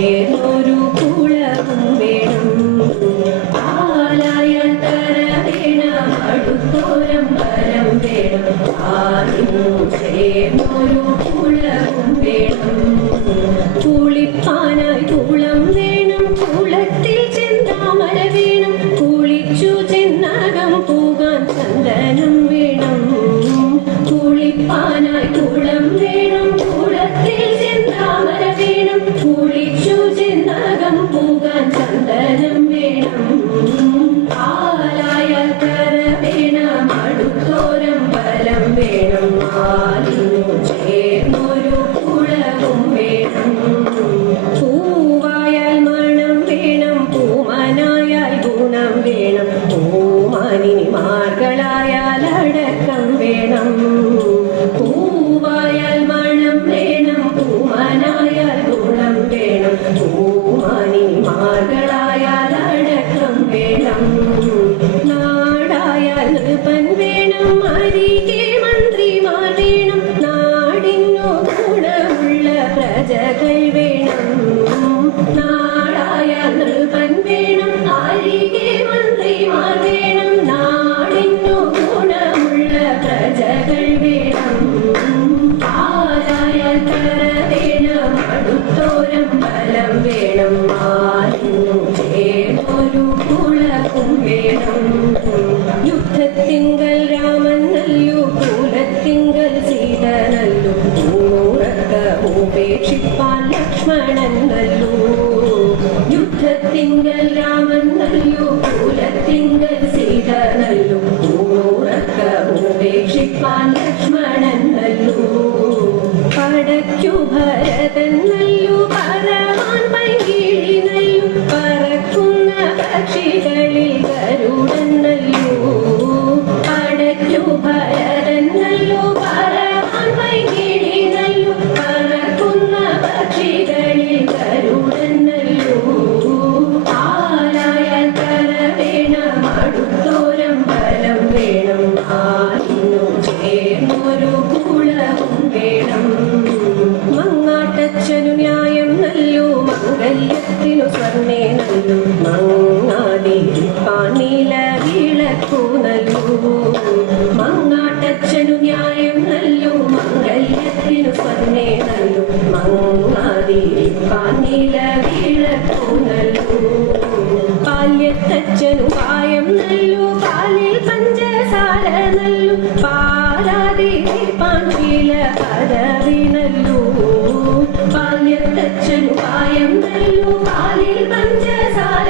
ഏതൊരു കുളവും വേണം. ആലായ തര വേണം അടുത്തോരം വരം വേണം. ആരും ചേർന്നൊരു മൗനം വേണം ഓമാനിമാർകളായ രാമൻ നല്ലു കുലത്തിന്റെ സീത നല്ലു. ഊറക്ക ഉപേക്ഷിപ്പാൻ ലക്ഷ്മണൻ നല്ലു. പടച്ചു ഭരതൻ നല്ലു കാട്ടില പദവിനല്ലൂ ബാല്യത്തച്ഛനു പായം നല്ലു പാലിൽ പഞ്ചസാര